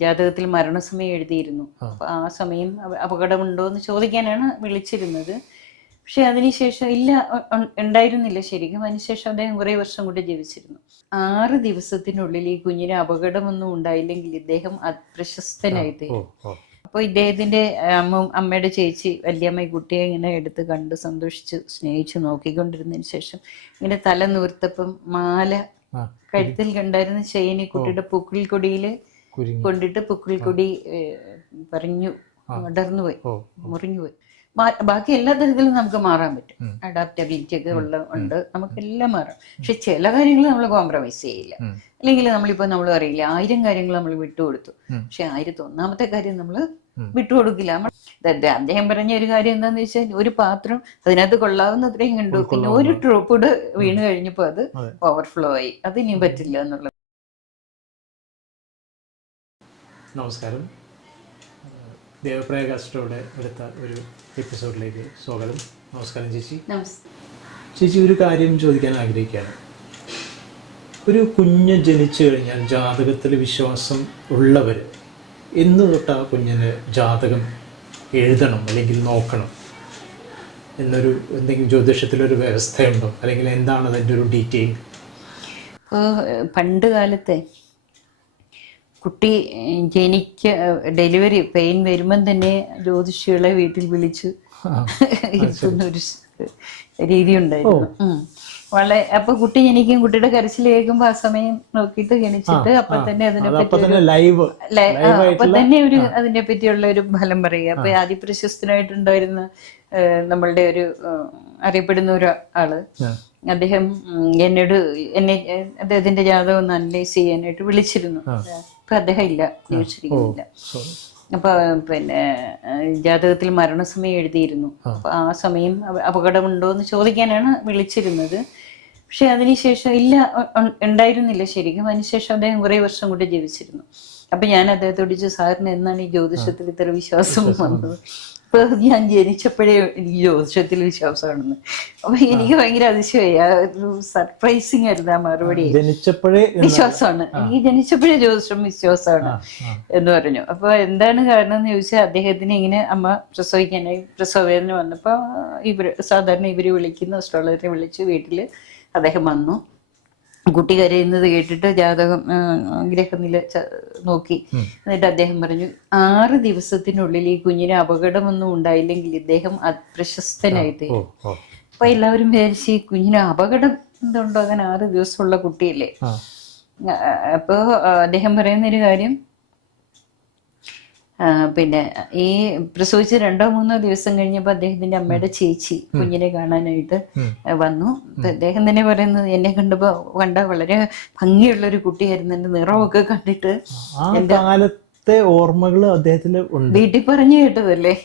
ജാതകത്തിൽ മരണസമയം എഴുതിയിരുന്നു. അപ്പോൾ ആ സമയം അപകടമുണ്ടോ എന്ന് ചോദിക്കാനാണ് വിളിച്ചിരുന്നത്. പക്ഷെ അതിനുശേഷം ഇല്ല, ഉണ്ടായിരുന്നില്ല ശരിക്കും. അതിനുശേഷം അദ്ദേഹം കുറേ വർഷം കൂടെ ജീവിച്ചിരുന്നു. 6 ദിവസത്തിനുള്ളിൽ ഈ കുഞ്ഞിന് അപകടമൊന്നും ഉണ്ടായില്ലെങ്കിൽ ഇദ്ദേഹം പ്രശസ്തനായി തീരും. അപ്പോൾ ഇദ്ദേഹത്തിന്റെ അമ്മയുടെ ചേച്ചി വല്യമ്മ കുട്ടിയെ ഇങ്ങനെ എടുത്ത് കണ്ട് സന്തോഷിച്ച് സ്നേഹിച്ച് നോക്കിക്കൊണ്ടിരുന്നതിന് ശേഷം ഇങ്ങനെ തല നൂർത്തപ്പം മാല കഴുത്തിൽ കണ്ടായിരുന്ന ചെയിനി കുട്ടിയുടെ പുക്കിൽ കൊടിയിൽ കൊണ്ടിട്ട് പുക്കിൽ കൊടി പറഞ്ഞു അടർന്നുപോയി, മുറിഞ്ഞുപോയി. ബാക്കി എല്ലാ തരത്തിലും നമുക്ക് മാറാൻ പറ്റും. അഡാപ്റ്റബിലിറ്റി ഒക്കെ ഉണ്ട്, നമുക്കെല്ലാം മാറാം. പക്ഷെ ചില കാര്യങ്ങൾ നമ്മൾ കോംപ്രമൈസ് ചെയ്യില്ല. അല്ലെങ്കിൽ നമ്മളിപ്പോൾ നമ്മൾ അറിയില്ല 1000 കാര്യങ്ങൾ നമ്മൾ വിട്ടുകൊടുത്തു, പക്ഷെ 1001ാമത്തെ കാര്യം നമ്മൾ വിട്ടുകൊടുക്കില്ല. അദ്ദേഹം പറഞ്ഞ ഒരു കാര്യം എന്താന്ന് വെച്ചാൽ, ഒരു പാത്രം അതിനകത്ത് കൊള്ളാവുന്നത്രയും കണ്ടു, പിന്നെ ഒരു ഡ്രോപ്പ് വീണ് കഴിഞ്ഞപ്പോൾ അത് ഓവർഫ്ലോ ആയി. അത് ഇനിയും പറ്റില്ല എന്നുള്ളത്. നമസ്കാരം, ദേവപ്രയാഗാസ്ട്രോയുടെ അടുത്ത ഒരു എപ്പിസോഡിലേക്ക് സ്വാഗതം. നമസ്കാരം ചേച്ചി. ചേച്ചി, ഒരു കാര്യം ചോദിക്കാൻ ആഗ്രഹിക്കുകയാണ്. ഒരു കുഞ്ഞ് ജനിച്ചു കഴിഞ്ഞാൽ ജാതകത്തിൽ വിശ്വാസം ഉള്ളവർ എന്ന് തൊട്ട് ആ കുഞ്ഞിന് ജാതകം എഴുതണം അല്ലെങ്കിൽ നോക്കണം എന്നൊരു എന്തെങ്കിലും ജ്യോതിഷത്തിലൊരു വ്യവസ്ഥയുണ്ടോ, അല്ലെങ്കിൽ എന്താണ് അതിൻ്റെ ഒരു ഡീറ്റെയിൽ? പണ്ട് കാലത്തെ കുട്ടി ഡെലിവറി പെയിൻ വരുമ്പം തന്നെ ജ്യോതിഷികളെ വീട്ടിൽ വിളിച്ച് ഇരുത്തുന്ന ഒരു രീതി ഉണ്ടായിരുന്നു. അപ്പൊ കുട്ടി ജനിക്കും, കുട്ടിയുടെ കരച്ചിൽ കേൾക്കുമ്പോ ആ സമയം നോക്കിയിട്ട് ജനിച്ചിട്ട് അപ്പൊ തന്നെ അതിനെപ്പറ്റി അപ്പൊ തന്നെ ഒരു അതിനെ പറ്റിയുള്ള ഒരു ഫലം പറയുക. അപ്പൊ അതിപ്രശസ്തനായിട്ടുണ്ടായിരുന്ന നമ്മളുടെ ഒരു അറിയപ്പെടുന്ന ഒരു ആള്, അദ്ദേഹം എന്നെ അദ്ദേഹത്തിന്റെ ജാതകം ഒന്ന് അനലൈസ് ചെയ്യാനായിട്ട് വിളിച്ചിരുന്നു. അപ്പൊ അദ്ദേഹം ഇല്ല, ജീവിച്ചിരിക്കുന്നില്ല. അപ്പൊ പിന്നെ ജാതകത്തിൽ മരണസമയം എഴുതിയിരുന്നു. അപ്പൊ ആ സമയം അപകടമുണ്ടോ എന്ന് ചോദിക്കാനാണ് വിളിച്ചിരുന്നത്. പക്ഷെ അതിനുശേഷം ഇല്ല, ഉണ്ടായിരുന്നില്ല ശരിക്കും. അതിനുശേഷം അദ്ദേഹം കുറേ വർഷം കൂടെ ജീവിച്ചിരുന്നു. അപ്പൊ ഞാൻ അദ്ദേഹത്തോട് ചോദിച്ചു, സാറിന് എന്നാണ് ഈ ജ്യോതിഷത്തിൽ ഇത്ര വിശ്വാസം വന്നത്? അപ്പൊ ഞാൻ ജനിച്ചപ്പോഴേ എനിക്ക് ജ്യോതിഷത്തിൽ വിശ്വാസമാണെന്ന്. അപ്പൊ എനിക്ക് ഭയങ്കര അതിശയമായി, ഒരു സർപ്രൈസിങ് ആയിരുന്നു ആ മറുപടി. ജനിച്ചപ്പോഴേ വിശ്വാസമാണ്, എനിക്ക് ജനിച്ചപ്പോഴേ ജ്യോതിഷം വിശ്വാസമാണ് എന്ന് പറഞ്ഞു. അപ്പൊ എന്താണ് കാരണം എന്ന് ചോദിച്ചാൽ, അദ്ദേഹത്തിന് ഇങ്ങനെ അമ്മ പ്രസവിക്കാനായി പ്രസവവേദന വന്നപ്പോ സാധാരണ ഇവര് വിളിക്കുന്ന അസ്ട്രോളജറെ വിളിച്ച് വീട്ടില് അദ്ദേഹം വന്നു. കുട്ടി കരയുന്നത് കേട്ടിട്ട് ജാതകം ഗ്രഹനില നോക്കി. എന്നിട്ട് അദ്ദേഹം പറഞ്ഞു, 6 ദിവസത്തിനുള്ളിൽ ഈ കുഞ്ഞിന് അപകടമൊന്നും ഉണ്ടായില്ലെങ്കിൽ ഇദ്ദേഹം പ്രശസ്തനായി തീരും. അപ്പൊ എല്ലാവരും വിചാരിച്ച് ഈ കുഞ്ഞിന് അപകടം എന്തുണ്ടാകാൻ, 6 ദിവസമുള്ള കുട്ടിയല്ലേ. അപ്പോ അദ്ദേഹം പറയുന്നൊരു കാര്യം, പിന്നെ ഈ പ്രസവിച്ച് 2-3 ദിവസം കഴിഞ്ഞപ്പോൾ അദ്ദേഹത്തിന്റെ അമ്മയുടെ ചേച്ചി കുഞ്ഞിനെ കാണാനായിട്ട് വന്നു. അദ്ദേഹം തന്നെ പറയുന്നത്, എന്നെ കണ്ട വളരെ ഭംഗിയുള്ളൊരു കുട്ടിയായിരുന്നു, എന്റെ നിറമൊക്കെ കണ്ടിട്ട് എന്റെ ഓർമ്മകൾ അദ്ദേഹത്തിന് വീട്ടിൽ പറഞ്ഞു കേട്ടതല്ലേ,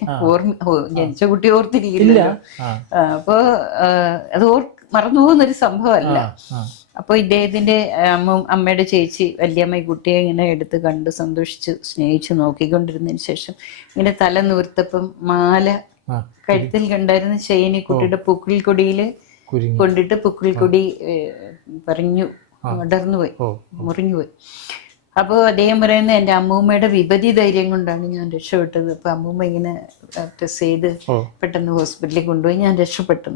ജനിച്ച കുട്ടി ഓർത്തിരിക്കില്ല. അപ്പൊ അത് മറന്നുപോകുന്നൊരു സംഭവമല്ല. അപ്പോൾ ഇദ്ദേഹത്തിന്റെ അമ്മയുടെ ചേച്ചി വല്യമ്മ കുട്ടിയെ ഇങ്ങനെ എടുത്ത് കണ്ട് സന്തോഷിച്ച് സ്നേഹിച്ച് നോക്കിക്കൊണ്ടിരുന്നതിന് ശേഷം ഇങ്ങനെ തല നൂർത്തപ്പം മാല കഴുത്തിൽ കണ്ടായിരുന്ന ചെയിനി കുട്ടിയുടെ പുക്കിൽ കൊടിയിൽ കൊണ്ടിട്ട് പുക്കിൽ കൊടി പറഞ്ഞു അടർന്നുപോയി, മുറിഞ്ഞുപോയി. അപ്പോൾ അദ്ദേഹം പറയുന്നത്, എൻ്റെ അമ്മൂമ്മയുടെ വിപതി ധൈര്യം കൊണ്ടാണ് ഞാൻ രക്ഷപ്പെട്ടത്. അപ്പൊ അമ്മൂമ്മ ഇങ്ങനെ ടെസ്റ്റ് ചെയ്ത് പെട്ടെന്ന് ഹോസ്പിറ്റലിൽ കൊണ്ടുപോയി ഞാൻ രക്ഷപ്പെട്ടു.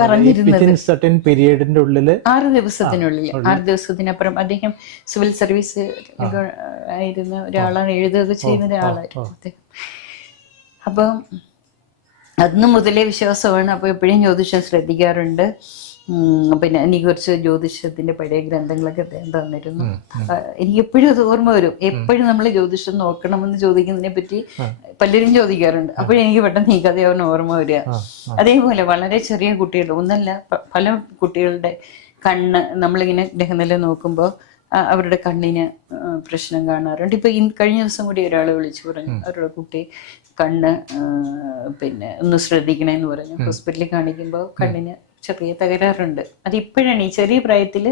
പറഞ്ഞിരുന്നത് 6 ദിവസത്തിനുള്ളിൽ, 6 ദിവസത്തിനപ്പുറം. അദ്ദേഹം സിവിൽ സർവീസ് ആയിരുന്ന ഒരാളാണ്, എഴുതുകയൊക്കെ ചെയ്യുന്ന ഒരാളായിരുന്നു അദ്ദേഹം. അപ്പം അന്ന് മുതലേ വിശ്വാസമാണ്. അപ്പോൾ എപ്പോഴും ജ്യോതിഷം ശ്രദ്ധിക്കാറുണ്ട്. പിന്നെ എനിക്ക് കുറച്ച് ജ്യോതിഷത്തിന്റെ പഴയ ഗ്രന്ഥങ്ങളൊക്കെ തന്നിരുന്നു. എനിക്ക് എപ്പോഴും അത് ഓർമ്മ വരും. എപ്പോഴും നമ്മൾ ജ്യോതിഷം നോക്കണമെന്ന് ചോദിക്കുന്നതിനെ പറ്റി പലരും ചോദിക്കാറുണ്ട്. അപ്പോഴെനിക്ക് പെട്ടെന്ന് ഈ കഥയാണ് ഓർമ്മ വരിക. അതേപോലെ വളരെ ചെറിയ കുട്ടികൾ, ഒന്നല്ല പല കുട്ടികളുടെ കണ്ണ് നമ്മളിങ്ങനെ ഗ്രഹനില നോക്കുമ്പോൾ അവരുടെ കണ്ണിന് പ്രശ്നം കാണാറുണ്ട്. ഇപ്പൊ കഴിഞ്ഞ ദിവസം കൂടി ഒരാൾ വിളിച്ചു പറഞ്ഞു, അവരുടെ കുട്ടി കണ്ണ് പിന്നെ ഒന്ന് ശ്രദ്ധിക്കണേന്ന് പറഞ്ഞു. ഹോസ്പിറ്റലിൽ കാണിക്കുമ്പോൾ കണ്ണിന് ചെറിയ തകരാറുണ്ട്. അത് ഇപ്പോഴാണ് ഈ ചെറിയ പ്രായത്തില്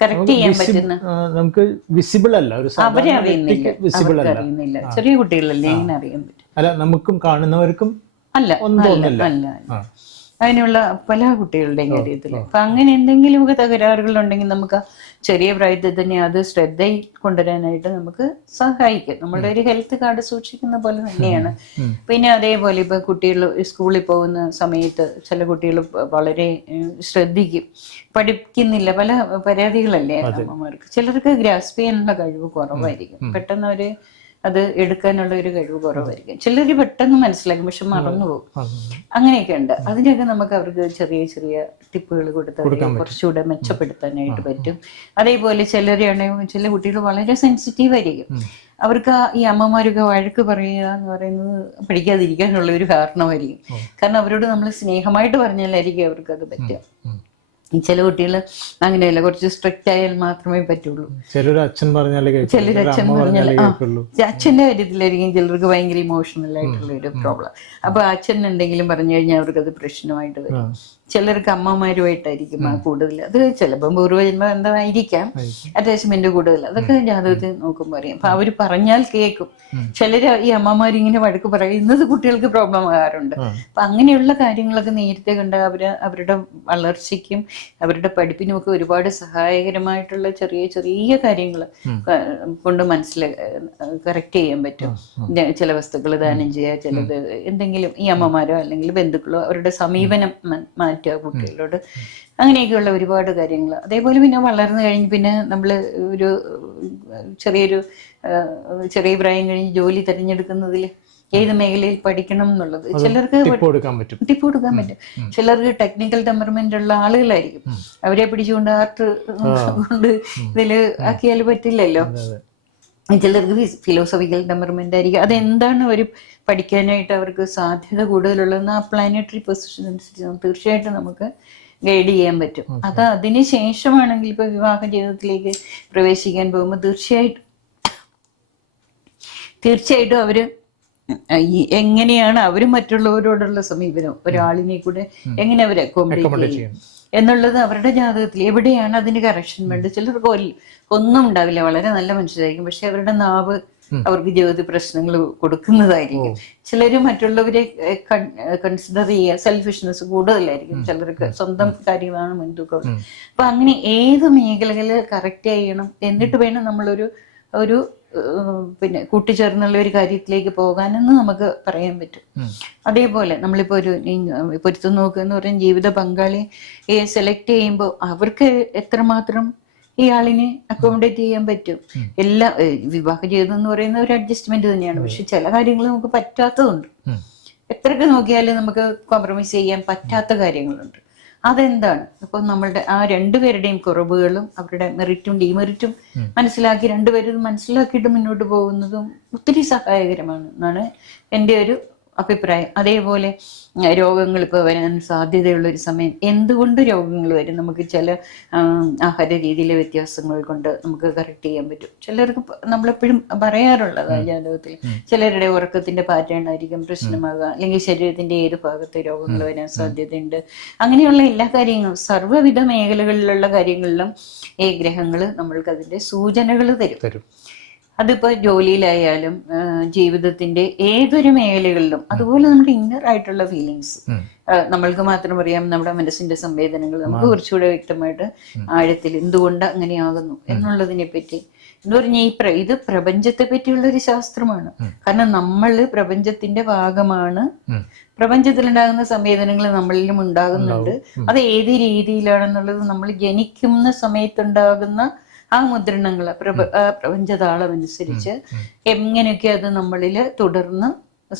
കറക്റ്റ് ചെയ്യാൻ പറ്റുന്ന, നമുക്ക് വിസിബിൾ അല്ല, അവരെ അറിയുന്നില്ല. ചെറിയ കുട്ടികളല്ലേ എങ്ങനെ അറിയാൻ പറ്റും? അല്ല, നമുക്കും കാണുന്നവർക്കും അല്ല. അതിനുള്ള പല കുട്ടികളുടെയും കാര്യത്തിൽ. അപ്പൊ അങ്ങനെ എന്തെങ്കിലുമൊക്കെ തകരാറുകളുണ്ടെങ്കിൽ നമുക്ക് ചെറിയ പ്രായത്തിൽ തന്നെ അത് ശ്രദ്ധയിൽ കൊണ്ടുവരാനായിട്ട് നമുക്ക് സഹായിക്കും. നമ്മളുടെ ഒരു ഹെൽത്ത് കാർഡ് സൂക്ഷിക്കുന്ന പോലെ തന്നെയാണ്. പിന്നെ അതേപോലെ ഇപ്പൊ കുട്ടികൾ സ്കൂളിൽ പോകുന്ന സമയത്ത് ചില കുട്ടികൾ വളരെ ശ്രദ്ധിക്കും, പഠിക്കുന്നില്ല, പല പരാതികളല്ലേ അമ്മമാർക്ക്. ചിലർക്ക് ഗ്രാസ്പ് ചെയ്യാനുള്ള കഴിവ് കുറവായിരിക്കും, പെട്ടെന്ന് അവര് അത് എടുക്കാനുള്ള ഒരു കഴിവ് കുറവായിരിക്കും. ചിലർ പെട്ടെന്ന് മനസ്സിലാക്കും പക്ഷെ മറന്നുപോകും. അങ്ങനെയൊക്കെ ഉണ്ട്. അതിനൊക്കെ നമുക്ക് അവർക്ക് ചെറിയ ചെറിയ ടിപ്പുകൾ കൊടുത്ത് കുറച്ചുകൂടെ മെച്ചപ്പെടുത്താനായിട്ട് പറ്റും. അതേപോലെ ചില കുട്ടികൾ വളരെ സെൻസിറ്റീവ് ആയിരിക്കും. അവർക്ക് ഈ അമ്മമാരൊക്കെ വഴക്ക് പറയുക എന്ന് പറയുന്നത് പഠിക്കാതിരിക്കാനുള്ള ഒരു കാരണമായിരിക്കും. കാരണം അവരോട് നമ്മൾ സ്നേഹമായിട്ട് പറഞ്ഞാലായിരിക്കും അവർക്ക് അത് പറ്റുക. ചില കുട്ടികൾ അങ്ങനെയല്ല, കുറച്ച് സ്ട്രിക്റ്റ് ആയാൽ മാത്രമേ പറ്റുള്ളൂ. ചിലര് അച്ഛൻ പറഞ്ഞാൽ അച്ഛന്റെ കാര്യത്തിലായിരിക്കും ചിലർക്ക് ഭയങ്കര ഇമോഷണൽ ആയിട്ടുള്ള ഒരു പ്രോബ്ലം. അപ്പൊ അച്ഛൻ എന്തെങ്കിലും പറഞ്ഞു കഴിഞ്ഞാൽ അവർക്ക് അത് പ്രശ്നമായിട്ട് വരും. ചിലർക്ക് അമ്മമാരുമായിട്ടായിരിക്കും കൂടുതൽ. അത് ചിലപ്പോൾ പൂർവ്വജന്മ എന്തായിരിക്കാം അറ്റാച്ച്മെന്റ് കൂടുതൽ. അതൊക്കെ ജാതകത്തിൽ നോക്കുമ്പോൾ അറിയാം. അപ്പൊ അവര് പറഞ്ഞാൽ കേൾക്കും. ചിലര് ഈ അമ്മമാരിങ്ങനെ വഴക്ക് പറയുന്നത് കുട്ടികൾക്ക് പ്രോബ്ലം ആകാറുണ്ട്. അപ്പൊ അങ്ങനെയുള്ള കാര്യങ്ങളൊക്കെ നേരത്തെ കണ്ട് അവരുടെ വളർച്ചയ്ക്കും അവരുടെ പഠിപ്പിനും ഒക്കെ ഒരുപാട് സഹായകരമായിട്ടുള്ള ചെറിയ ചെറിയ കാര്യങ്ങൾ കൊണ്ട് കറക്റ്റ് ചെയ്യാൻ പറ്റും. ചില വസ്തുക്കൾ ദാനം ചെയ്യുക, ചിലത് എന്തെങ്കിലും ഈ അമ്മമാരോ അല്ലെങ്കിൽ ബന്ധുക്കളോ അവരുടെ സമീപനം മാറ്റുക കുട്ടികളോട്, അങ്ങനെയൊക്കെയുള്ള ഒരുപാട് കാര്യങ്ങൾ. അതേപോലെ പിന്നെ വളർന്നു കഴിഞ്ഞ് പിന്നെ നമ്മൾ ഒരു ചെറിയ പ്രായം കഴിഞ്ഞ് ജോലി തിരഞ്ഞെടുക്കുന്നതിൽ ഏത് മേഖലയിൽ പഠിക്കണം എന്നുള്ളത് ചിലർക്ക് ടിപ്പ് കൊടുക്കാൻ പറ്റും. ചിലർക്ക് ടെക്നിക്കൽ ടെമ്പർമെന്റ് ഉള്ള ആളുകളായിരിക്കും, അവരെ പിടിച്ചുകൊണ്ട് ആർട്ട് കൊണ്ട് ഇതിൽ ആക്കിയാൽ പറ്റില്ലല്ലോ. ചിലർക്ക് ഫിലോസഫിക്കൽ ടെമ്പർമെന്റ് ആയിരിക്കും. അതെന്താണ് അവർ പഠിക്കാനായിട്ട് അവർക്ക് സാധ്യത കൂടുതലുള്ളതെന്ന് ആ പ്ലാനറ്ററി പൊസിഷൻ അനുസരിച്ച് തീർച്ചയായിട്ടും നമുക്ക് ഗൈഡ് ചെയ്യാൻ പറ്റും. അത് അതിന് ശേഷമാണെങ്കിൽ ഇപ്പൊ വിവാഹ ജീവിതത്തിലേക്ക് പ്രവേശിക്കാൻ പോകുമ്പോൾ തീർച്ചയായിട്ടും അവര് എങ്ങനെയാണ് അവര് മറ്റുള്ളവരോടുള്ള സമീപനം, ഒരാളിനെ കൂടെ എങ്ങനെ അവരെ അക്കോമഡേറ്റ് ചെയ്യും എന്നുള്ളത് അവരുടെ ജാതകത്തിൽ എവിടെയാണ് അതിന് കറക്ഷൻ വേണ്ടത്. ചിലർക്ക് ഒന്നും ഉണ്ടാവില്ല, വളരെ നല്ല മനുഷ്യരായിരിക്കും, പക്ഷെ അവരുടെ നാവ് അവർക്ക് ജീവിത പ്രശ്നങ്ങൾ കൊടുക്കുന്നതായിരിക്കും. ചിലര് മറ്റുള്ളവരെ കൺസിഡർ ചെയ്യുക, സെൽഫിഷ്നെസ് കൂടുതലായിരിക്കും. ചിലർക്ക് സ്വന്തം കാര്യമാണ് മുൻതൂക്കം. അപ്പൊ അങ്ങനെ ഏത് മേഖലകൾ കറക്റ്റ് ചെയ്യണം എന്നിട്ട് വേണം നമ്മളൊരു പിന്നെ കൂട്ടിച്ചേർന്നുള്ള ഒരു കാര്യത്തിലേക്ക് പോകാനെന്ന് നമുക്ക് പറയാൻ പറ്റും. അതേപോലെ നമ്മളിപ്പോ ഒരു പൊരുത്തം നോക്കുക എന്ന് പറയുന്ന ജീവിത പങ്കാളിയെ സെലക്ട് ചെയ്യുമ്പോൾ അവർക്ക് എത്രമാത്രം ഇയാളിനെ അക്കോമഡേറ്റ് ചെയ്യാൻ പറ്റും. വിവാഹ ജീവിതം എന്ന് പറയുന്ന ഒരു അഡ്ജസ്റ്റ്മെന്റ് തന്നെയാണ്. പക്ഷെ ചില കാര്യങ്ങൾ നമുക്ക് പറ്റാത്തതുണ്ട്. എത്രയൊക്കെ നോക്കിയാലും നമുക്ക് കോംപ്രമൈസ് ചെയ്യാൻ പറ്റാത്ത കാര്യങ്ങളുണ്ട്. അതെന്താണ്? അപ്പൊ നമ്മളുടെ ആ രണ്ടുപേരുടെയും കുറവുകളും അവരുടെ മെറിറ്റും ഡിമെറിറ്റും മനസ്സിലാക്കി രണ്ടുപേരും മനസ്സിലാക്കിയിട്ട് മുന്നോട്ട് പോകുന്നതും ഒത്തിരി സഹായകരമാണ് എന്നാണ് എൻ്റെ ഒരു അഭിപ്രായം. അതേപോലെ രോഗങ്ങൾ ഇപ്പോൾ വരാൻ സാധ്യതയുള്ള ഒരു സമയം. എന്തുകൊണ്ട് രോഗങ്ങൾ വരും? നമുക്ക് ചില ആഹാര രീതിയിലെ വ്യത്യാസങ്ങൾ കൊണ്ട് നമുക്ക് കറക്റ്റ് ചെയ്യാൻ പറ്റും. ചിലർക്ക് നമ്മളെപ്പോഴും പറയാറുള്ളതാണ് ജാതകത്തിൽ ചിലരുടെ ഉറക്കത്തിന്റെ പാറ്റേൺ ആയിരിക്കും പ്രശ്നമാകുക, അല്ലെങ്കിൽ ശരീരത്തിന്റെ ഏത് ഭാഗത്ത് രോഗങ്ങൾ വരാൻ സാധ്യതയുണ്ട്. അങ്ങനെയുള്ള എല്ലാ കാര്യങ്ങളും സർവ്വവിധ മേഖലകളിലുള്ള കാര്യങ്ങളിലും ഈ ഗ്രഹങ്ങൾ നമ്മൾക്ക് അതിന്റെ സൂചനകൾ തരും. അതിപ്പോ ജോലിയിലായാലും ജീവിതത്തിന്റെ ഏതൊരു മേഖലകളിലും. അതുപോലെ നമ്മുടെ ഇന്നർ ആയിട്ടുള്ള ഫീലിങ്സ് നമ്മൾക്ക് മാത്രം അറിയാം. നമ്മുടെ മനസ്സിന്റെ സംവേദനങ്ങൾ നമുക്ക് കുറച്ചുകൂടെ വ്യക്തമായിട്ട് ആഴത്തിൽ എന്തുകൊണ്ട് അങ്ങനെയാകുന്നു എന്നുള്ളതിനെ പറ്റി എന്ന് പറഞ്ഞാൽ ഇത് പ്രപഞ്ചത്തെ പറ്റിയുള്ള ഒരു ശാസ്ത്രമാണ്. കാരണം നമ്മൾ പ്രപഞ്ചത്തിന്റെ ഭാഗമാണ്. പ്രപഞ്ചത്തിലുണ്ടാകുന്ന സംവേദനങ്ങൾ നമ്മളിലും ഉണ്ടാകുന്നുണ്ട്. അത് ഏത് രീതിയിലാണെന്നുള്ളത് നമ്മൾ ജനിക്കുന്ന സമയത്തുണ്ടാകുന്ന ആ മുദ്രണങ്ങൾ പ്രപഞ്ചതാളം അനുസരിച്ച് എങ്ങനെയൊക്കെ അത് നമ്മളില് തുടർന്ന്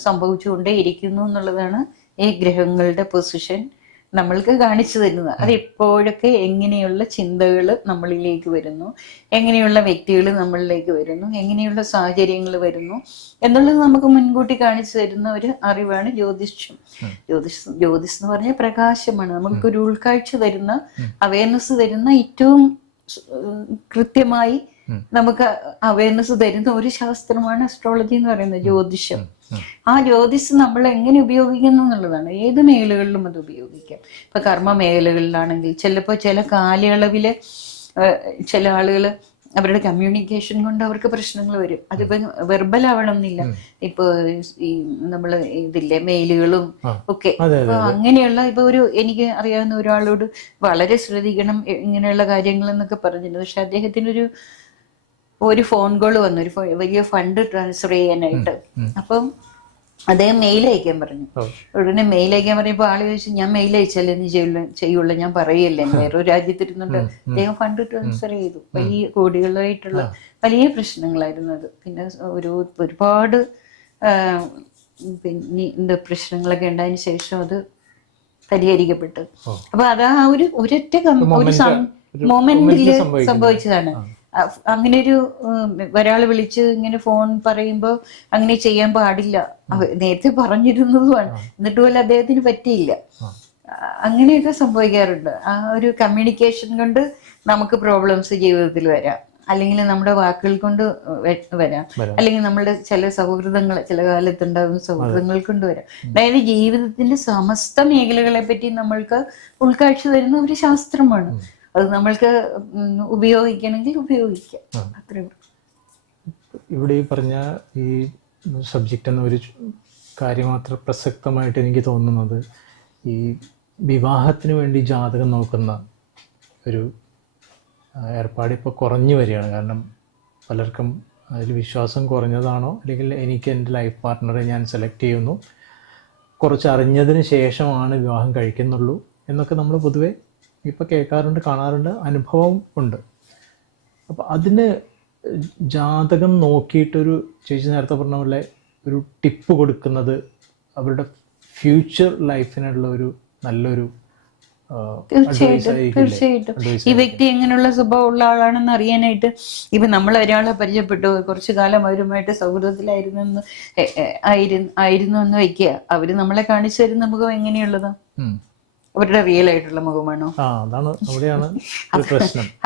സംഭവിച്ചുകൊണ്ടേ ഇരിക്കുന്നു എന്നുള്ളതാണ് ഈ ഗ്രഹങ്ങളുടെ പൊസിഷൻ നമ്മൾക്ക് കാണിച്ചു തരുന്നത്. അത് എപ്പോഴൊക്കെ എങ്ങനെയുള്ള ചിന്തകൾ നമ്മളിലേക്ക് വരുന്നു, എങ്ങനെയുള്ള വ്യക്തികൾ നമ്മളിലേക്ക് വരുന്നു, എങ്ങനെയുള്ള സാഹചര്യങ്ങൾ വരുന്നു എന്നുള്ളത് നമുക്ക് മുൻകൂട്ടി കാണിച്ചു തരുന്ന ഒരു അറിവാണ് ജ്യോതിഷം. ജ്യോതിഷം എന്ന് പറഞ്ഞാൽ പ്രകാശമാണ്. നമുക്കൊരു ഉൾക്കാഴ്ച തരുന്ന, അവയർനെസ് തരുന്ന, ഏറ്റവും കൃത്യമായി നമുക്ക് അവയർനെസ് തരുന്ന ഒരു ശാസ്ത്രമാണ് അസ്ട്രോളജി എന്ന് പറയുന്നത്, ജ്യോതിഷം. ആ ജ്യോതിഷം നമ്മൾ എങ്ങനെ ഉപയോഗിക്കുന്നു എന്നുള്ളതാണ്. ഏത് മേഖലകളിലും അത് ഉപയോഗിക്കാം. ഇപ്പൊ കർമ്മ മേഖലകളിലാണെങ്കിൽ ചിലപ്പോൾ ചില കാലയളവില് ചില ആളുകൾ അവരുടെ കമ്മ്യൂണിക്കേഷൻ കൊണ്ട് അവർക്ക് പ്രശ്നങ്ങൾ വരും. അതിപ്പോ വെർബൽ ആവണമെന്നില്ല. ഇപ്പൊ ഈ നമ്മള് ഇതില്ലേ മെയിലുകളും ഒക്കെ, അപ്പൊ അങ്ങനെയുള്ള ഇപ്പൊ എനിക്ക് അറിയാവുന്ന ഒരാളോട് വളരെ ശ്രദ്ധിക്കണം ഇങ്ങനെയുള്ള കാര്യങ്ങൾ എന്നൊക്കെ പറഞ്ഞിട്ടുണ്ട്. പക്ഷെ അദ്ദേഹത്തിനൊരു ഫോൺ കോൾ വന്നു, വലിയ ഫണ്ട് ട്രാൻസ്ഫർ ചെയ്യാനായിട്ട്. അപ്പം അദ്ദേഹം മെയിൽ അയക്കാൻ പറഞ്ഞു. ഉടനെ മെയിൽ അയക്കാൻ പറഞ്ഞപ്പോൾ ആള് ചോദിച്ചു, ഞാൻ മെയിൽ അയച്ചാലേ നീ ചെയ്യുള്ളൂ, ഞാൻ പറയല്ലേ, വേറൊരു രാജ്യത്തിരുന്നുണ്ട്. അദ്ദേഹം ഫണ്ട് ട്രാൻസ്ഫർ ചെയ്തു. വലിയ കോടികളായിട്ടുള്ള വലിയ പ്രശ്നങ്ങളായിരുന്നു അത്. പിന്നെ ഒരുപാട് പിന്നെ പ്രശ്നങ്ങളൊക്കെ ഉണ്ടായതിനു ശേഷം അത് പരിഹരിക്കപ്പെട്ടു. അപ്പൊ അത് ആ ഒരൊറ്റ മൊമെന്റില് സംഭവിച്ചതാണ്. അങ്ങനെ ഒരാൾ വിളിച്ച് ഇങ്ങനെ ഫോൺ പറയുമ്പോൾ അങ്ങനെ ചെയ്യാൻ പാടില്ല, നേരത്തെ പറഞ്ഞിരുന്നതുമാണ്, എന്നിട്ട് പോലും അദ്ദേഹത്തിന് പറ്റിയില്ല. അങ്ങനെയൊക്കെ സംഭവിക്കാറുണ്ട്. ആ ഒരു കമ്മ്യൂണിക്കേഷൻ കൊണ്ട് നമുക്ക് പ്രോബ്ലംസ് ജീവിതത്തിൽ വരാം, അല്ലെങ്കിൽ നമ്മുടെ വാക്കുകൾ കൊണ്ട് വരാം, അല്ലെങ്കിൽ നമ്മുടെ ചില സൗഹൃദങ്ങൾ, ചില കാലത്തുണ്ടാകുന്ന സൗഹൃദങ്ങൾ കൊണ്ട് വരാം. അതായത് ജീവിതത്തിന്റെ സമസ്ത മേഖലകളെ പറ്റി നമ്മൾക്ക് ഉൾക്കാഴ്ച തരുന്ന ഒരു ശാസ്ത്രമാണ്. അത് നമ്മൾക്ക് ഉപയോഗിക്കണമെങ്കിൽ ഉപയോഗിക്കാം, അത്രേ ഉള്ളൂ. ഇവിടെ ഈ പറഞ്ഞ ഈ സബ്ജക്റ്റ് എന്ന ഒരു കാര്യം മാത്രം പ്രസക്തമായിട്ട് എനിക്ക് തോന്നുന്നത്, ഈ വിവാഹത്തിന് വേണ്ടി ജാതകം നോക്കുന്ന ഒരു ഏർപ്പാട് ഇപ്പോൾ കുറഞ്ഞു വരികയാണ്. കാരണം പലർക്കും അതിൽ വിശ്വാസം കുറഞ്ഞതാണോ, അല്ലെങ്കിൽ എനിക്ക് എൻ്റെ ലൈഫ് പാർട്ട്ണറെ ഞാൻ സെലക്ട് ചെയ്യുന്നു, കുറച്ച് അറിഞ്ഞതിന് ശേഷമാണ് വിവാഹം കഴിക്കുന്നുള്ളൂ എന്നൊക്കെ നമ്മൾ പൊതുവെ ഇപ്പോൾ കേൾക്കാറുണ്ട്, കാണാറുണ്ട്, അനുഭവം ഉണ്ട്. അപ്പോൾ അതിന് ജാതകം നോക്കിയിട്ടൊരു ചേച്ചി നേരത്തെ പറഞ്ഞ പോലെ ഒരു ടിപ്പ് കൊടുക്കുന്നത് അവരുടെ ഫ്യൂച്ചർ ലൈഫിനുള്ള ഒരു നല്ലൊരു തീർച്ചയായിട്ടും ഈ വ്യക്തി എങ്ങനെയുള്ള സ്വഭാവമുള്ള ആളാണെന്ന് അറിയാനായിട്ട് ഇപ്പൊ നമ്മൾ ഒരാളെ പരിചയപ്പെട്ടു, കുറച്ചു കാലം അവരുമായിട്ട് സൗഹൃദത്തിലായിരുന്നു എന്ന് വെക്കുക, അവര് നമ്മളെ കാണിച്ചു തരുന്ന മുഖം എങ്ങനെയുള്ളതാ? അവരുടെ റിയൽ ആയിട്ടുള്ള മുഖമാണോ?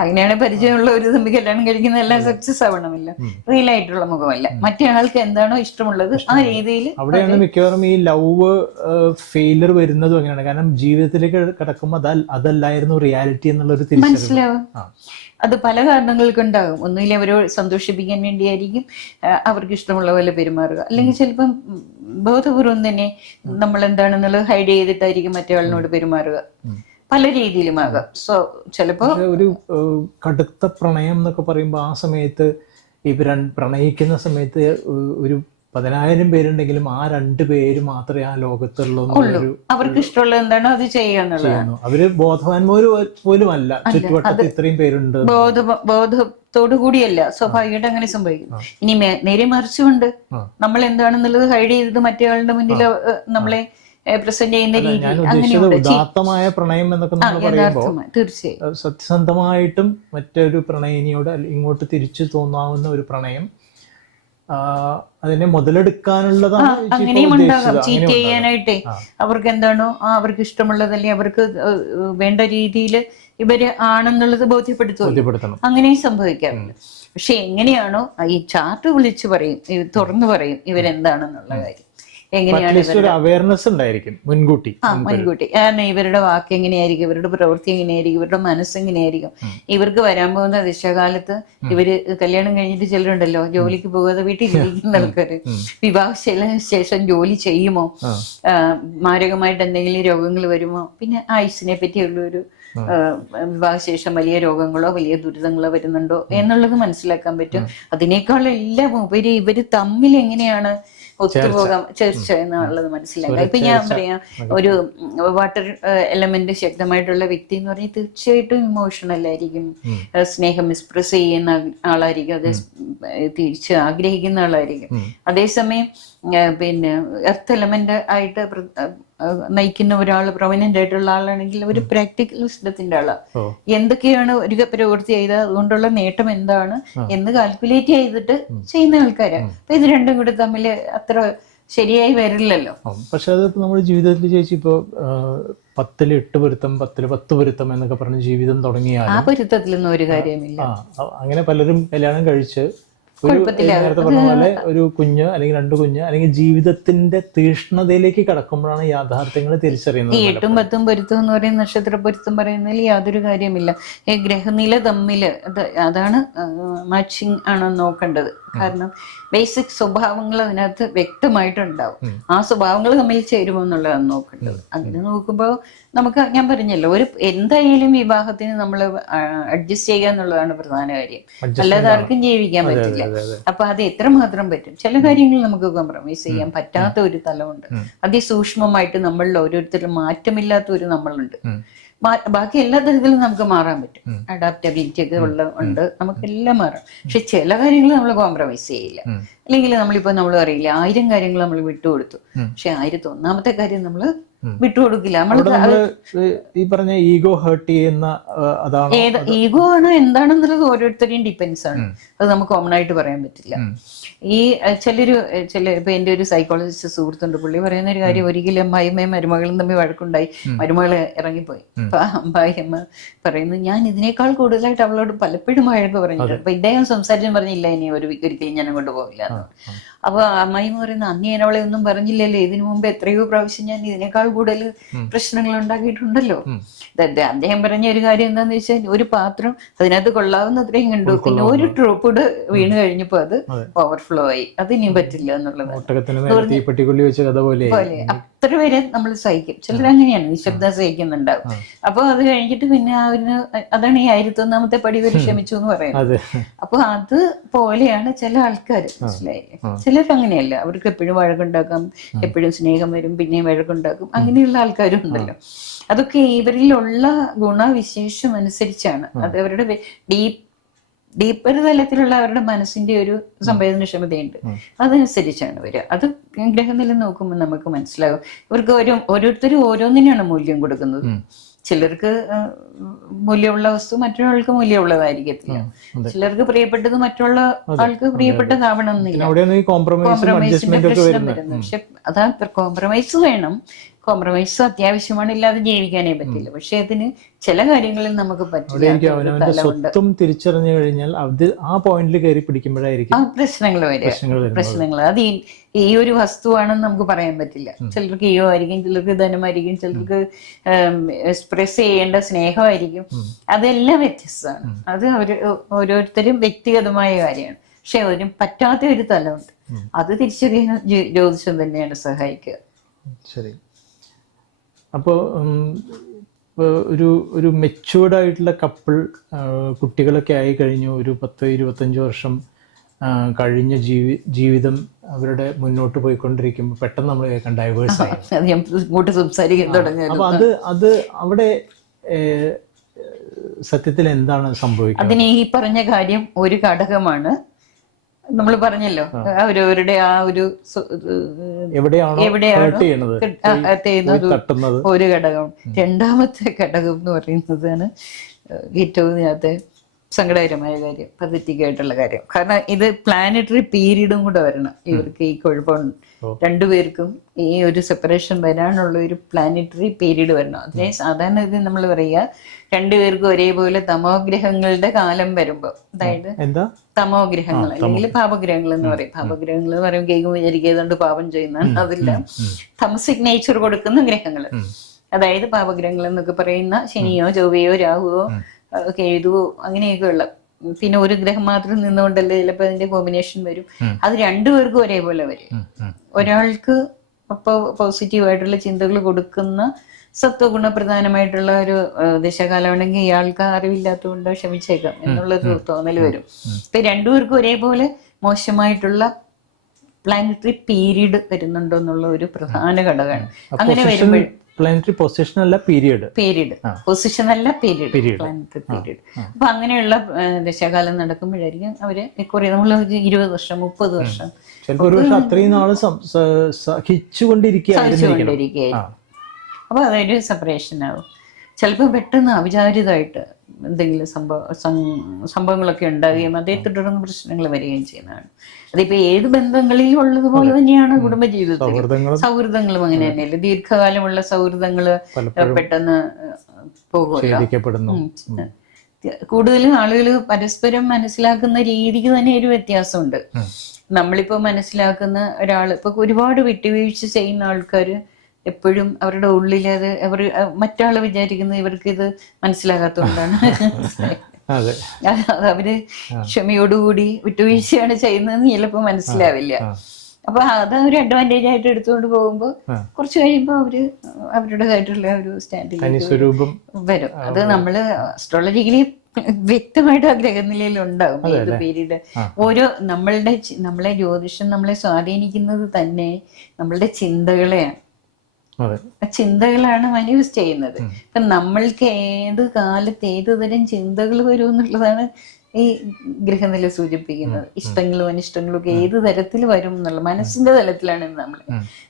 അങ്ങനെയാണ് പരിചയമുള്ള ഒരു തമ്മിൽ കല്യാണം കഴിക്കുന്ന എല്ലാം സക്സസ് ആവണമില്ല. റിയൽ ആയിട്ടുള്ള മുഖമല്ല, മറ്റേ ആൾക്ക് എന്താണോ ഇഷ്ടമുള്ളത് ആ രീതിയിൽ. അവിടെയാണ് മിക്കവാറും ഈ ലവ് ഫെയിലർ വരുന്നതും അങ്ങനെയാണ്. കാരണം ജീവിതത്തിലേക്ക് കിടക്കുമ്പോൾ അതല്ലായിരുന്നു റിയാലിറ്റി എന്നുള്ളൊരു മനസ്സിലാവും. അത് പല കാരണങ്ങൾ കൊണ്ടാകും. ഒന്നുമില്ല അവരോട് സന്തോഷിപ്പിക്കാൻ വേണ്ടിയായിരിക്കും അവർക്ക് ഇഷ്ടമുള്ള പോലെ പെരുമാറുക, അല്ലെങ്കിൽ ചിലപ്പം ബോധപൂർവം തന്നെ നമ്മൾ എന്താണെന്നുള്ളത് ഹൈഡ് ചെയ്തിട്ടായിരിക്കും മറ്റേ ആളിനോട് പെരുമാറുക. പല രീതിയിലുമാകാം. സോ ചിലപ്പോ ഒരു കടുത്ത പ്രണയം എന്നൊക്കെ പറയുമ്പോൾ ആ സമയത്ത് ഇവർ പ്രണയിക്കുന്ന സമയത്ത് ഒരു 10,000 പേരുണ്ടെങ്കിലും ആ 2 പേര് മാത്രമേ ആ ലോകത്തുള്ളൂ. അവർക്ക് ഇഷ്ടമുള്ളത് എന്താണോ അത് ചെയ്യാന്നുള്ളത്. അവര് ബോധവാന്മാര് പോലും അല്ല, ചുറ്റുവട്ടത്ത് ഇത്രയും പേരുണ്ട്. ബോധത്തോടു കൂടിയല്ല, സ്വാഭാവികമായിട്ട് അങ്ങനെ സംഭവിക്കും. ഇനി നേരെ മറിച്ചുകൊണ്ട് നമ്മൾ എന്താണെന്നുള്ളത് ഹൈഡ് ചെയ്തത് മറ്റേ ആളുടെ മുന്നിൽ നമ്മളെ പ്രസന്റ് ചെയ്യുന്ന രീതി, ഉദാത്തമായ പ്രണയം എന്നൊക്കെ നമ്മൾ പറയുമ്പോൾ തീർച്ചയായും സത്യസന്ധമായിട്ടും മറ്റൊരു പ്രണയിനിയോട് ഇങ്ങോട്ട് തിരിച്ചു തോന്നാവുന്ന ഒരു പ്രണയം അതിനെ മുതലെടുക്കാനുള്ളതാണ്. അങ്ങനെയും ഉണ്ടാകാം, ചീറ്റ് ചെയ്യാനായിട്ടേ. അവർക്ക് എന്താണോ അവർക്ക് ഇഷ്ടമുള്ളതല്ലേ അവർക്ക് വേണ്ട രീതിയിൽ ഇവര് ആണെന്നുള്ളത് ബോധ്യപ്പെടുത്തണം. അങ്ങനെയും സംഭവിക്കാറുണ്ട്. പക്ഷെ എങ്ങനെയാണോ ഈ ചാർട്ട് വിളിച്ചു പറയും, തുറന്നു പറയും ഇവരെന്താണെന്നുള്ള കാര്യം. അവയർനെസ് ഉണ്ടായിരിക്കും മുൻകൂട്ടി. കാരണം ഇവരുടെ വാക്ക് എങ്ങനെയായിരിക്കും, ഇവരുടെ പ്രവൃത്തി എങ്ങനെയായിരിക്കും, ഇവരുടെ മനസ്സ് എങ്ങനെയായിരിക്കും, ഇവർക്ക് വരാൻ പോകുന്ന ദശകാലത്ത് ഇവര് കല്യാണം കഴിഞ്ഞിട്ട് ചിലരുണ്ടല്ലോ ജോലിക്ക് പോകാതെ വീട്ടിലിരിക്കുന്ന ആൾക്കാര്, വിവാഹ ശേഷം ജോലി ചെയ്യുമോ, മാരകമായിട്ട് എന്തെങ്കിലും രോഗങ്ങൾ വരുമോ, പിന്നെ ആയുസിനെ പറ്റിയുള്ളൊരു വിവാഹശേഷം വലിയ രോഗങ്ങളോ വലിയ ദുരിതങ്ങളോ വരുന്നുണ്ടോ എന്നുള്ളത് മനസ്സിലാക്കാൻ പറ്റും. അതിനേക്കാളെല്ലാം ഉപരി ഇവര് തമ്മിൽ എങ്ങനെയാണ് ഒത്തുപോകാം, ചർച്ച എന്നുള്ളത് മനസ്സിലാക്കാം. ഇപ്പൊ ഞാൻ പറയാം, ഒരു വാട്ടർ എലമെന്റ് ശക്തമായിട്ടുള്ള വ്യക്തി എന്ന് പറഞ്ഞാൽ തീർച്ചയായിട്ടും ഇമോഷണൽ ആയിരിക്കും, സ്നേഹം എക്സ്പ്രസ് ചെയ്യുന്ന ആളായിരിക്കും, അത് തിരിച്ച് ആഗ്രഹിക്കുന്ന ആളായിരിക്കും. അതേസമയം പിന്നെ എർത്ത് എലമെന്റ് ആയിട്ട് നയിക്കുന്ന ഒരാൾ, പ്രൊമിനന്റ് ആയിട്ടുള്ള ആളാണെങ്കിൽ ഒരു പ്രാക്ടിക്കൽ വിസ്ഡത്തിന്റെ ആളാണ്. എന്തൊക്കെയാണ് ഒരു പ്രവൃത്തി ചെയ്താൽ അതുകൊണ്ടുള്ള നേട്ടം എന്താണ് എന്ന് കാൽക്കുലേറ്റ് ചെയ്തിട്ട് ചെയ്യുന്ന ആൾക്കാരാണ്. അപ്പൊ ഇത് രണ്ടും കൂടെ തമ്മിൽ അത്ര ശരിയായി വരില്ലല്ലോ. പക്ഷെ അത് നമ്മുടെ ജീവിതത്തിൽ ചേച്ചി ഇപ്പോ 10-ൽ 8 പൊരുത്തം, 10-ൽ 10 പൊരുത്തം എന്നൊക്കെ പറഞ്ഞ് ജീവിതം തുടങ്ങിയാൽ ആ പൊരുത്തത്തിലൊന്നും ഒരു കാര്യമില്ല. അങ്ങനെ പലരും കല്യാണം കഴിച്ച് നേരത്തെ പറഞ്ഞ പോലെ ഒരു കുഞ്ഞ് അല്ലെങ്കിൽ 2 കുഞ്ഞ് അല്ലെങ്കിൽ ജീവിതത്തിന്റെ തീഷ്ണതയിലേക്ക് കടക്കുമ്പോഴാണ് യാഥാർത്ഥ്യങ്ങൾ തിരിച്ചറിയുന്നത്. ഈ 8ഉം 10ഉം പൊരുത്തം എന്ന് പറയുന്ന നക്ഷത്ര പൊരുത്തം പറയുന്നതിൽ യാതൊരു കാര്യമില്ല. ഈ ഗ്രഹനില തമ്മില് അതാണ് മാച്ചിങ് ആണ് നോക്കേണ്ടത്. കാരണം ബേസിക് സ്വഭാവങ്ങൾ അതിനകത്ത് വ്യക്തമായിട്ടുണ്ടാവും. ആ സ്വഭാവങ്ങൾ തമ്മിൽ ചേരുമോ എന്നുള്ളതാണ് നോക്കേണ്ടത്. അങ്ങനെ നോക്കുമ്പോൾ നമുക്ക്, ഞാൻ പറഞ്ഞല്ലോ, എന്തായാലും വിവാഹത്തിന് നമ്മൾ അഡ്ജസ്റ്റ് ചെയ്യുക എന്നുള്ളതാണ് പ്രധാന കാര്യം. അല്ലാതെ ആർക്കും ജീവിക്കാൻ പറ്റില്ല. അപ്പൊ അത് എത്രമാത്രം പറ്റും? ചില കാര്യങ്ങൾ നമുക്ക് കോംപ്രമൈസ് ചെയ്യാൻ പറ്റാത്ത ഒരു തലമുണ്ട്. അതിസൂക്ഷ്മമായിട്ട് നമ്മളിൽ ഓരോരുത്തരും മാറ്റമില്ലാത്ത ഒരു നമ്മളുണ്ട്. ബാക്കി എല്ലാ തരത്തിലും നമുക്ക് മാറാൻ പറ്റും. അഡാപ്റ്റബിലിറ്റി ഒക്കെ ഉണ്ട്, നമുക്കെല്ലാം മാറാം. പക്ഷെ ചില കാര്യങ്ങൾ നമ്മൾ കോംപ്രമൈസ് ചെയ്യില്ല. അല്ലെങ്കിൽ നമ്മൾ അറിയില്ല 1000 കാര്യങ്ങൾ നമ്മൾ വിട്ടുകൊടുത്തു, പക്ഷെ 1001ാമത്തെ കാര്യം നമ്മൾ വിട്ടുകൊടുക്കില്ല. ഈ പറഞ്ഞ ഈഗോ ഹേർട്ട് ചെയ്യുന്ന ഈഗോ ആണ് എന്താണെന്നുള്ളത് ഓരോരുത്തരെയും ഡിപ്പെൻസ് ആണ്. അത് നമുക്ക് കോമൺ ആയിട്ട് പറയാൻ പറ്റില്ല. ഈ ഇപ്പൊ എന്റെ ഒരു സൈക്കോളജിസ്റ്റ് സുഹൃത്തുണ്ട്, പുള്ളി പറയുന്ന ഒരു കാര്യം, ഒരിക്കലും അമ്മായിയമ്മയും മരുമകളും തമ്മിൽ വഴക്കുണ്ടായി, മരുമകള് ഇറങ്ങിപ്പോയി. അപ്പൊ അമ്മായിയമ്മ പറയുന്നു, ഞാൻ ഇതിനേക്കാൾ കൂടുതലായിട്ട് അവളോട് പലപ്പോഴും വഴക്ക് പറഞ്ഞിട്ടുണ്ട്. അപ്പൊ ഇദ്ദേഹം സംസാരിച്ചും പറഞ്ഞില്ല, ഇനി ഒരിക്കലും ഞാൻ അങ്ങോട്ട് പോകില്ല. അപ്പൊ അമ്മായിമ്മ പറയുന്ന, അന്ന് ഞാൻ അവളെ ഒന്നും പറഞ്ഞില്ലല്ലേ, ഇതിനു മുമ്പ് എത്രയോ പ്രാവശ്യം ഞാൻ ഇതിനേക്കാൾ കൂടുതൽ പ്രശ്നങ്ങൾ ഉണ്ടാക്കിയിട്ടുണ്ടല്ലോ. അദ്ദേഹം പറഞ്ഞ ഒരു കാര്യം എന്താന്ന് വെച്ചാൽ, ഒരു പാത്രം അതിനകത്ത് കൊള്ളാവുന്നത്രയും കണ്ടു, പിന്നെ ഒരു ഡ്രോപ്പ് വീണ് കഴിഞ്ഞപ്പോ അത് ഓവർഫ്ലോ ആയി, അത് ഇനി പറ്റില്ല എന്നുള്ളത് പോലെ. അത്ര വരെ നമ്മൾ സഹിക്കും. ചിലർ അങ്ങനെയാണ്, നിശബ്ദ സഹിക്കുന്നുണ്ടാവും. അപ്പൊ അത് കഴിഞ്ഞിട്ട് പിന്നെ അതാണ് ഈ 1001ാമത്തെ പടി വരെ ക്ഷമിച്ചു എന്ന് പറയുന്നത്. അപ്പൊ അത് പോലെയാണ് ചില ആൾക്കാർ, മനസ്സിലായില്ലേ? ചിലർക്ക് അങ്ങനെയല്ല, അവർക്ക് എപ്പോഴും വഴക്കുണ്ടാക്കാം, എപ്പോഴും സ്നേഹം വരും, പിന്നെയും വഴക്കുണ്ടാക്കും. അങ്ങനെയുള്ള ആൾക്കാരും ഉണ്ടല്ലോ. അതൊക്കെ ഇവരിലുള്ള ഗുണവിശേഷം അനുസരിച്ചാണ്. അത് അവരുടെ ഡീപ്പർ തലത്തിലുള്ള അവരുടെ മനസ്സിന്റെ ഒരു സംവേദനക്ഷമതയുണ്ട്, അതനുസരിച്ചാണ് വരിക. അത് ഗ്രഹനില നോക്കുമ്പോൾ നമുക്ക് മനസ്സിലാകും. ഇവർക്ക് ഓരോരുത്തരും ഓരോന്നിനാണ് മൂല്യം കൊടുക്കുന്നത്. ചിലർക്ക് മൂല്യമുള്ള വസ്തു മറ്റൊരാൾക്ക് മൂല്യമുള്ളതായിരിക്കത്തില്ല. ചിലർക്ക് പ്രിയപ്പെട്ടത് മറ്റുള്ള ആൾക്ക് പ്രിയപ്പെട്ടതാവണം എന്നില്ല. കോംപ്രമൈസിന്റെ പ്രശ്നം വരുന്നു. പക്ഷെ അതാ, കോംപ്രമൈസ് വേണം, കോംപ്രമൈസ് അത്യാവശ്യമാണ്, ഇല്ലാതെ ജീവിക്കാനേ പറ്റില്ല. പക്ഷെ അതിന് ചില കാര്യങ്ങളിൽ നമുക്ക് പറ്റില്ല. തിരിച്ചറിഞ്ഞു കഴിഞ്ഞാൽ ആ പോയിന്റിൽ കയറി പിടിക്കുമ്പോഴായിരിക്കും പ്രശ്നങ്ങൾ. അത് ഈ ഒരു വസ്തുവാണെന്ന് നമുക്ക് പറയാൻ പറ്റില്ല. ചിലർക്ക് ഈയോ ആയിരിക്കും, ചിലർക്ക് ധനമായിരിക്കും, ചിലർക്ക് എക്സ്പ്രസ് ചെയ്യേണ്ട സ്നേഹമായിരിക്കും. അതെല്ലാം വ്യത്യസ്തമാണ്. അത് ഓരോരുത്തരും വ്യക്തിഗതമായ കാര്യമാണ്. പക്ഷെ അതിന് പറ്റാത്ത ഒരു തലമുണ്ട്. അത് തിരിച്ചറിയാൻ ജ്യോതിഷം തന്നെയാണ് സഹായിക്കുക. ശരി. അപ്പോൾ ഒരു മെച്യൂർഡ് ആയിട്ടുള്ള കപ്പിൾ, കുട്ടികളൊക്കെ ആയി കഴിഞ്ഞു, ഒരു 10-25 വർഷം കഴിഞ്ഞ ജീവിതം അവരുടെ മുന്നോട്ട് പോയിക്കൊണ്ടിരിക്കുമ്പോൾ പെട്ടെന്ന് നമ്മൾ കേൾക്കാൻ ഡൈവേഴ്സ് ആയി. അപ്പൊ അത് അവിടെ സത്യത്തിൽ എന്താണ് സംഭവിക്കുന്നത്? അതിന് ഈ പറഞ്ഞ കാര്യം ഒരു ഘടകമാണ്. നമ്മൾ പറഞ്ഞല്ലോ, അവരവരുടെ ആ ഒരു എവിടെയാണോ ഒരു ഘടകം. രണ്ടാമത്തെ ഘടകം എന്ന് പറയുന്നതാണ് ഏറ്റവും ഇതിനകത്ത് സങ്കടകരമായ കാര്യം, പതറ്റിക് ആയിട്ടുള്ള കാര്യം. കാരണം ഇത് പ്ലാനറ്ററി പീരീഡും കൂടെ വരണം ഇവർക്ക്. ഈ കുഴപ്പം രണ്ടുപേർക്കും ഈ ഒരു സെപ്പറേഷൻ വരാനുള്ള ഒരു പ്ലാനറ്ററി പീരീഡ് വരണം. അതിനെ സാധാരണ ഇത് നമ്മൾ പറയുക, രണ്ടുപേർക്കും ഒരേപോലെ തമോഗ്രഹങ്ങളുടെ കാലം വരുമ്പോ, അതായത് തമോഗ്രഹങ്ങൾ അല്ലെങ്കിൽ പാപഗ്രഹങ്ങൾ എന്ന് പറയും. പാപഗ്രഹങ്ങൾ എന്ന് പറയുമ്പോൾ കേൾക്കുമ്പോൾ വിചാരിക്കുന്നതുകൊണ്ട് പാപം ചെയ്യുന്നതാണ്. അതില്ല, തമസിക് നേച്ചർ കൊടുക്കുന്ന ഗ്രഹങ്ങൾ, അതായത് പാപഗ്രഹങ്ങൾ എന്നൊക്കെ പറയുന്ന ശനിയോ ചൊവ്വയോ രാഹുവോ കേതുവോ അങ്ങനെയൊക്കെ ഉള്ള, പിന്നെ ഒരു ഗ്രഹം മാത്രം നിന്നുകൊണ്ടല്ലേ ചിലപ്പോൾ അതിന്റെ കോമ്പിനേഷൻ വരും. അത് രണ്ടുപേർക്കും ഒരേപോലെ വരും. ഒരാൾക്ക് അപ്പോൾ പോസിറ്റീവായിട്ടുള്ള ചിന്തകൾ കൊടുക്കുന്ന സത്വഗുണപ്രധാനമായിട്ടുള്ള ഒരു ദശകാലമാണെങ്കിൽ ഇയാൾക്ക് അറിവില്ലാത്തതുകൊണ്ട് ക്ഷമിച്ചേക്കാം എന്നുള്ളൊരു തോന്നൽ വരും. ഇപ്പൊ രണ്ടുപേർക്കും ഒരേപോലെ മോശമായിട്ടുള്ള പ്ലാനറ്ററി പീരീഡ് വരുന്നുണ്ടോ എന്നുള്ള ഒരു പ്രധാന ഘടകമാണ്. അങ്ങനെ വരുമ്പോൾ പ്ലാനറ്ററി പൊസിഷൻ അല്ല പീരീഡ്, പൊസിഷൻ അല്ല പീരീഡ്, പ്ലാനറ്ററി പീരീഡ്. അപ്പൊ അങ്ങനെയുള്ള ദശകാലം നടക്കുമ്പോഴായിരിക്കും അവര് കുറെ, നമ്മൾ 20 വർഷം 30 വർഷം അത്രയും നാള് സഹിച്ചുകൊണ്ടിരിക്കുകയായിരിക്കും. അപ്പൊ അതൊരു സെപ്പറേഷൻ ആവും. ചിലപ്പോൾ പെട്ടെന്ന് അവിചാരിതമായിട്ട് എന്തെങ്കിലും സംഭവങ്ങളൊക്കെ ഉണ്ടാവുകയും അതേ തുടർന്ന് പ്രശ്നങ്ങൾ വരികയും ചെയ്യുന്നതാണ്. അതിപ്പോ ഏത് ബന്ധങ്ങളിൽ ഉള്ളതുപോലെ തന്നെയാണ് കുടുംബജീവിതത്തിൽ. സൗഹൃദങ്ങളും അങ്ങനെ തന്നെയല്ലേ, ദീർഘകാലമുള്ള സൗഹൃദങ്ങള് പെട്ടെന്ന് പോകുമല്ലോ, കൂടുതലും ആളുകൾ പരസ്പരം മനസ്സിലാക്കുന്ന രീതിക്ക് തന്നെ ഒരു വ്യത്യാസമുണ്ട്. നമ്മളിപ്പോ മനസ്സിലാക്കുന്ന ഒരാൾ, ഇപ്പൊ ഒരുപാട് വിട്ടുവീഴ്ച ചെയ്യുന്ന ആൾക്കാർ എപ്പോഴും അവരുടെ ഉള്ളിൽ അത് മറ്റാള് വിചാരിക്കുന്നത് ഇവർക്ക് ഇത് മനസ്സിലാകാത്തതുകൊണ്ടാണ്. അവര് ക്ഷമയോടുകൂടി വിട്ടുവീഴ്ചയാണ് ചെയ്യുന്നതെന്ന് ചിലപ്പോ മനസ്സിലാവില്ല. അപ്പൊ അത് ഒരു അഡ്വാൻറ്റേജ് ആയിട്ട് എടുത്തുകൊണ്ട് പോകുമ്പോൾ കുറച്ച് കഴിയുമ്പോൾ അവര് അവരുടേതായിട്ടുള്ള ഒരു സ്റ്റാൻഡിലേക്ക് വരും. അത് നമ്മള് അസ്ട്രോളജിക്കലി വ്യക്തമായിട്ട് ആ ഗ്രഹനിലയിൽ ഉണ്ടാവും ഏത് പീരീഡ്. ഓരോ നമ്മളെ ജ്യോതിഷം നമ്മളെ സ്വാധീനിക്കുന്നത് തന്നെ നമ്മളുടെ ചിന്തകളെയാണ്. ചിന്തകളാണ് മാനിഫെസ്റ്റ് ചെയ്യുന്നത്. ഇപ്പൊ നമ്മൾക്ക് ഏത് കാലത്ത് ഏത് തരം ചിന്തകൾ വരും എന്നുള്ളതാണ് ഈ ഗ്രഹനില സൂചിപ്പിക്കുന്നത്. ഇഷ്ടങ്ങളും അനിഷ്ടങ്ങളും ഒക്കെ ഏത് തരത്തിൽ വരും എന്നുള്ള മനസ്സിന്റെ തലത്തിലാണ് നമ്മൾ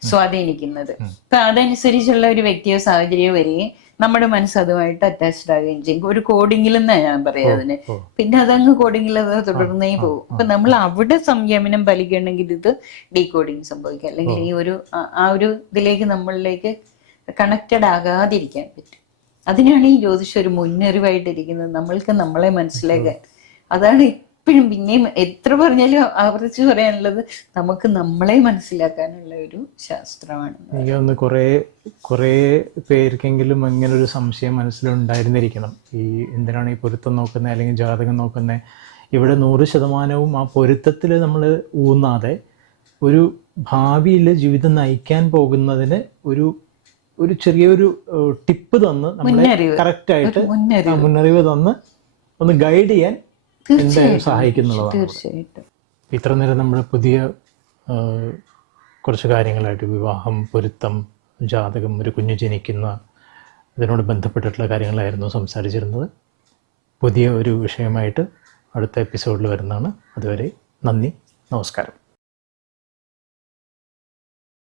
സ്വാധീനിക്കുന്നത്. അപ്പൊ അതനുസരിച്ചുള്ള ഒരു വ്യക്തിയോ സാഹചര്യമോ വരികയും നമ്മുടെ മനസ്സ് അതുമായിട്ട് അറ്റാച്ച്ഡ് ആവുകയും ചെയ്യും. ഒരു കോഡിങ്ങിൽ നിന്നാ ഞാൻ പറയാം അതിന്. പിന്നെ അതങ്ങ് കോഡിങ്ങിൽ അത് തുടർന്നേ പോകും. അപ്പൊ നമ്മൾ അവിടെ സംയമനം പാലിക്കണമെങ്കിൽ ഇത് ഡീകോഡിങ് സംഭവിക്കാം, അല്ലെങ്കിൽ ഈ ഒരു ആ ഒരു ഇതിലേക്ക് നമ്മളിലേക്ക് കണക്റ്റഡ് ആകാതിരിക്കാൻ പറ്റും. അതിനാണ് ഈ ജ്യോതിഷം ഒരു മുന്നറിവായിട്ടിരിക്കുന്നത്, നമ്മൾക്ക് നമ്മളെ മനസ്സിലാക്കാൻ. അതാണ് ഇപ്പോഴും പിന്നെയും എത്ര പറഞ്ഞാലും ആവർത്തിച്ച് പറയാനുള്ളത്, നമുക്ക് നമ്മളെ മനസ്സിലാക്കാനുള്ള ഒരു ശാസ്ത്രമാണ്. എനിക്ക് തോന്നുന്നു കുറേ പേർക്കെങ്കിലും അങ്ങനെ ഒരു സംശയം മനസ്സിലുണ്ടായിരുന്നിരിക്കണം. എന്തിനാണ് ഈ പൊരുത്തം നോക്കുന്നത് അല്ലെങ്കിൽ ജാതകം നോക്കുന്നത്? ഇവിടെ 100% ആ പൊരുത്തത്തിൽ നമ്മൾ ഊന്നാതെ ഒരു ഭാവിയിൽ ജീവിതം നയിക്കാൻ പോകുന്നതിന് ഒരു ചെറിയൊരു ടിപ്പ് തന്ന് നമ്മളെ കറക്റ്റായിട്ട് മുന്നറിവ് തന്ന് ഒന്ന് ഗൈഡ് ചെയ്യാൻ എന്തായാലും സഹായിക്കുന്നുള്ളതാണ്. തീർച്ചയായിട്ടും. ഇത്ര നേരം നമ്മൾ പുതിയ കുറച്ച് കാര്യങ്ങളായിട്ട് വിവാഹം, പൊരുത്തം, ജാതകം, ഒരു കുഞ്ഞ് ജനിക്കുന്ന ഇതിനോട് ബന്ധപ്പെട്ടിട്ടുള്ള കാര്യങ്ങളായിരുന്നു സംസാരിച്ചിരുന്നത്. പുതിയ ഒരു വിഷയമായിട്ട് അടുത്ത എപ്പിസോഡിൽ വരുന്നതാണ്. അതുവരെ നന്ദി, നമസ്കാരം.